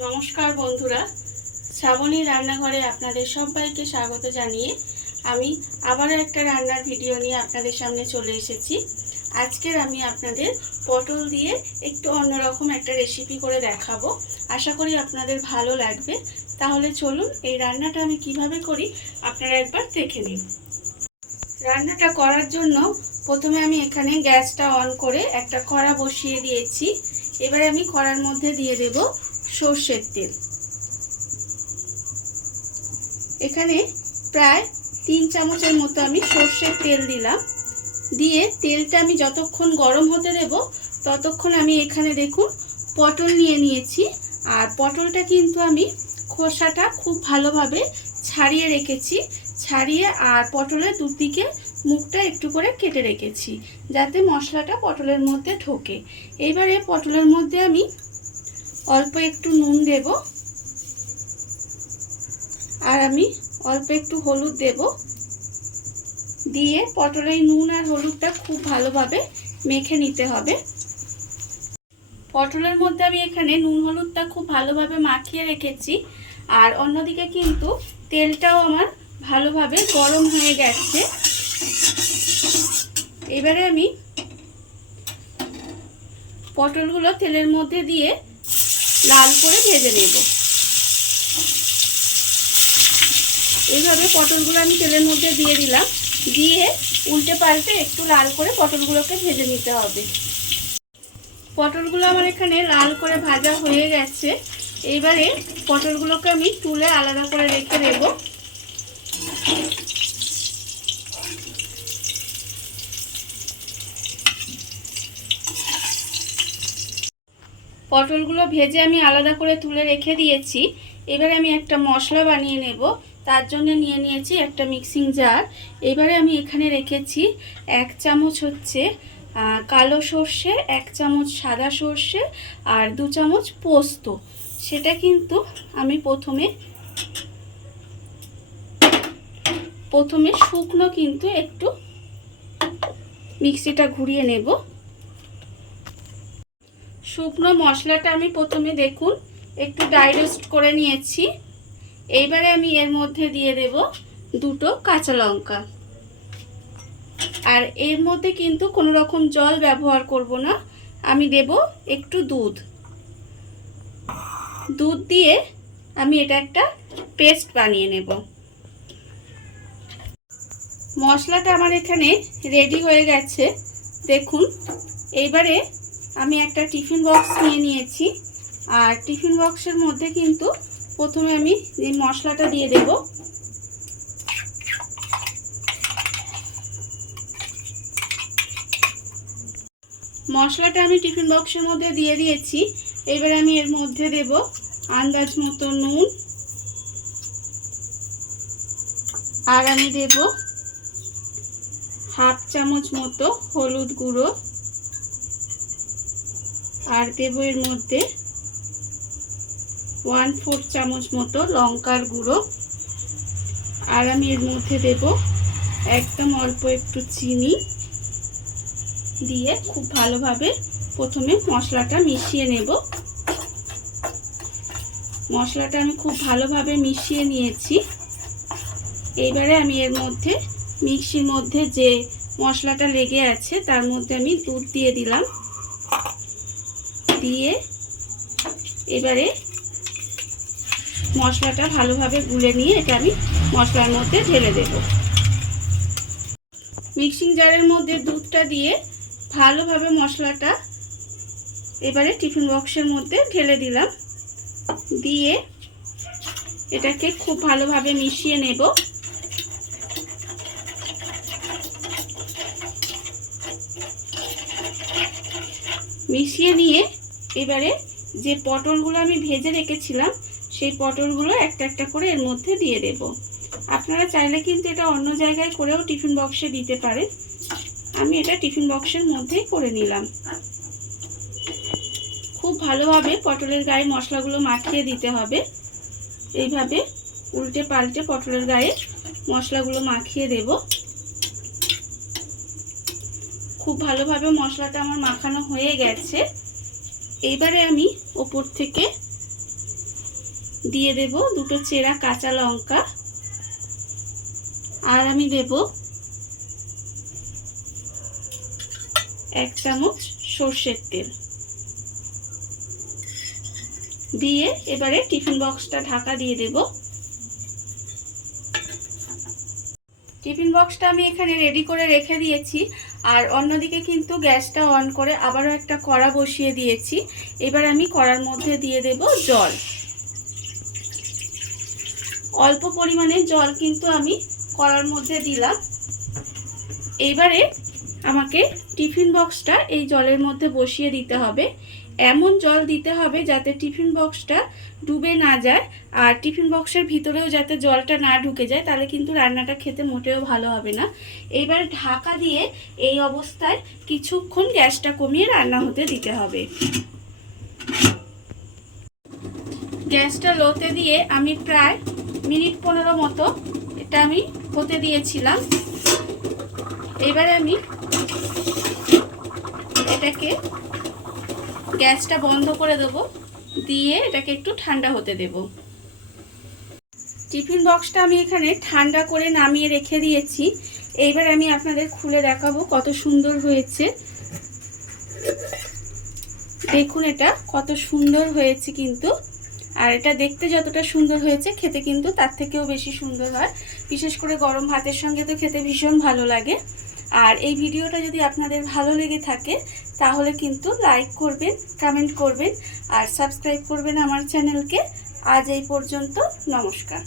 নমস্কার বন্ধুরা। শ্রাবণী রান্নাঘরে আপনাদের সবাইকে স্বাগত জানিয়ে আমি আবারও একটা রান্নার ভিডিও নিয়ে আপনাদের সামনে চলে এসেছি। আজকের আমি আপনাদের পটল দিয়ে একটু অন্যরকম একটা রেসিপি করে দেখাবো। আশা করি আপনাদের ভালো লাগবে। তাহলে চলুন এই রান্নাটা আমি কীভাবে করি আপনারা একবার দেখে নিন। রান্নাটা করার জন্য প্রথমে আমি এখানে গ্যাসটা অন করে একটা কড়া বসিয়ে দিয়েছি। এবারে আমি কড়ার মধ্যে দিয়ে দেব সর্ষের তেল। এখানে প্রায় তিন চামচের মতো আমি সর্ষের তেল দিলাম। দিয়ে তেলটা আমি যতক্ষণ গরম হতে দেব, ততক্ষণ আমি এখানে দেখুন পটল নিয়ে নিয়েছি। আর পটলটা কিন্তু আমি খোসাটা খুব ভালোভাবে ছাড়িয়ে রেখেছি। ছাড়িয়ে আর পটলের দুদিকে মুখটা একটু করে কেটে রেখেছি, যাতে মশলাটা পটলের মধ্যে ঢোকে। এবারে পটলের মধ্যে আমি অল্প একটু নুন দেব। আর আমি অল্প একটু হলুদ দেব। দিয়ে পটলের নুন আর হলুদটা খুব ভালোভাবে মেখে নিতে হবে। পটলের মধ্যে আমি এখানে নুন হলুদটা খুব ভালোভাবে মাখিয়ে রেখেছি। আর অন্যদিকে কিন্তু তেলটাও আমার ভালোভাবে গরম হয়ে গেছে। এবারে আমি পটলগুলো তেলের মধ্যে দিয়ে লাল করে ভেজে নেব। এইভাবে পটলগুলো আমি তেলের মধ্যে দিয়ে দিলাম। দিয়ে উল্টে পাল্টে একটু লাল করে পটলগুলোকে ভেজে নিতে হবে। পটলগুলো আমার এখানে লাল করে ভাজা হয়ে গেছে। এইবারে পটলগুলোকে আমি তুলে আলাদা করে রেখে দেবো। পটলগুলো ভেজে আমি আলাদা করে তুলে রেখে দিয়েছি। এবারে আমি একটা মশলা বানিয়ে নেব। তার জন্য নিয়ে নিয়েছি একটা মিক্সিং জার। এবারে আমি এখানে রেখেছি এক চামচ হচ্ছে কালো সর্ষে, এক চামচ সাদা সর্ষে আর দু চামচ পোস্ত। সেটা কিন্তু আমি প্রথমে প্রথমে শুকনো কিন্তু একটু মিক্সিটা ঘুরিয়ে নেব। শুকনো মশলাটা আমি প্রথমে দেখুন, একটু ডাইরেস্ট করে নিয়েছি। এইবারে আমি এর মধ্যে দিয়ে দেব দুটো কাঁচা লঙ্কা। আর এর মধ্যে কিন্তু কোনো রকম জল ব্যবহার করব না, আমি দেব একটু দুধ। দুধ দিয়ে আমি এটা একটা পেস্ট বানিয়ে নেব। মশলাটা আমার এখানে রেডি হয়ে গেছে। দেখুন, এইবারে আমি একটা টিফিন বক্স নিয়ে নিয়েছি। আর টিফিন বক্সের মধ্যে কিন্তু প্রথমে আমি এই মশলাটা দিয়ে দেব, মশলাটা আমি টিফিন বক্সের মধ্যে দিয়ে দিয়েছি। এবার আমি এর মধ্যে দেব আন্দাজ মতো নুন। আর আমি দেব হাফ চামচ মতো হলুদ গুঁড়ো। আর দেবো এর মধ্যে ওয়ান ফোর চামচ মতো লঙ্কার গুঁড়ো। আর আমি এর মধ্যে দেব একদম অল্প একটু চিনি দিয়ে খুব ভালোভাবে প্রথমে মশলাটা মিশিয়ে নেব। মশলাটা আমি খুব ভালোভাবে মিশিয়ে নিয়েছি। এইবারে আমি এর মধ্যে মিক্সির মধ্যে যে মশলাটা লেগে আছে তার মধ্যে আমি দুধ দিয়ে দিলাম। দিয়ে এবারে মশলাটা ভালোভাবে গুলে নিয়ে এটা আমি মশলার মধ্যে ঢেলে দেব। মিক্সিং জারের মধ্যে দুধটা দিয়ে ভালোভাবে মশলাটা এবারে টিফিন বক্সের মধ্যে ঢেলে দিলাম। দিয়ে এটাকে খুব ভালোভাবে মিশিয়ে নেব। মিশিয়ে নিয়ে এবারে যে পটলগুলো আমি ভেজে রেখেছিলাম, সেই পটলগুলো একটা একটা করে এর মধ্যে দিয়ে দেব। আপনারা চাইলে কিন্তু এটা অন্য জায়গায় করেও টিফিন বক্সে দিতে পারে আমি এটা টিফিন বক্সের মধ্যেই করে নিলাম। খুব ভালোভাবে পটলের গায়ে মশলাগুলো মাখিয়ে দিতে হবে। এইভাবে উল্টে পাল্টে পটলের গায়ে মশলাগুলো মাখিয়ে দেব। খুব ভালোভাবে মশলাটা আমার মাখানো হয়ে গেছে। এইবারে আমি ওপর থেকে দিয়ে দেব দুটো চেরা কাঁচা লঙ্কা। আর আমি দেব এক চামচ সর্ষের তেল। দিয়ে এবারে টিফিন বক্সটা ঢাকা দিয়ে দেব। টিফিন বক্সটা আমি এখানে রেডি করে রেখে দিয়েছি। আর অন্যদিকে কিন্তু গ্যাসটা অন করে আবারও একটা কড়া বসিয়ে দিয়েছি। এবার আমি কড়ার মধ্যে দিয়ে দেব জল। অল্প পরিমাণে জল কিন্তু আমি কড়ার মধ্যে দিলাম। এইবারে আমাকে টিফিন বক্সটা এই জলের মধ্যে বসিয়ে দিতে হবে। এমন জল দিতে হবে যাতে টিফিন বক্সটা ডুবে না যায়। আর টিফিন বক্সের ভিতরেও যাতে জলটা না ঢুকে যায়, তাহলে কিন্তু রান্নাটা খেতে মোটেও ভালো হবে না। এবার ঢাকা দিয়ে এই অবস্থায় কিছুক্ষণ গ্যাসটা কমিয়ে রান্না হতে দিতে হবে। গ্যাসটা লোতে দিয়ে আমি প্রায় মিনিট পনেরো মতো এটা আমি হতে দিয়েছিলাম। এবারে আমি এটাকে গ্যাসটা বন্ধ করে দেবো। দিয়ে এটাকে একটু ঠান্ডা হতে দেব। টিফিন বক্সটা আমি এখানে ঠান্ডা করে নামিয়ে রেখে দিয়েছি। এইবার আমি আপনাদের খুলে দেখাবো কত সুন্দর হয়েছে। দেখুন এটা কত সুন্দর হয়েছে কিন্তু। আর এটা দেখতে যতটা সুন্দর হয়েছে, খেতে কিন্তু তার থেকেও বেশি সুন্দর হয়। বিশেষ করে গরম ভাতের সঙ্গে তো খেতে ভীষণ ভালো লাগে। আর এই ভিডিওটা যদি আপনাদের ভালো লেগে থাকে, তাহলে কিন্তু লাইক করবেন, কমেন্ট করবেন, আর সাবস্ক্রাইব করবেন আমার চ্যানেলকে। আজ এই পর্যন্ত, নমস্কার।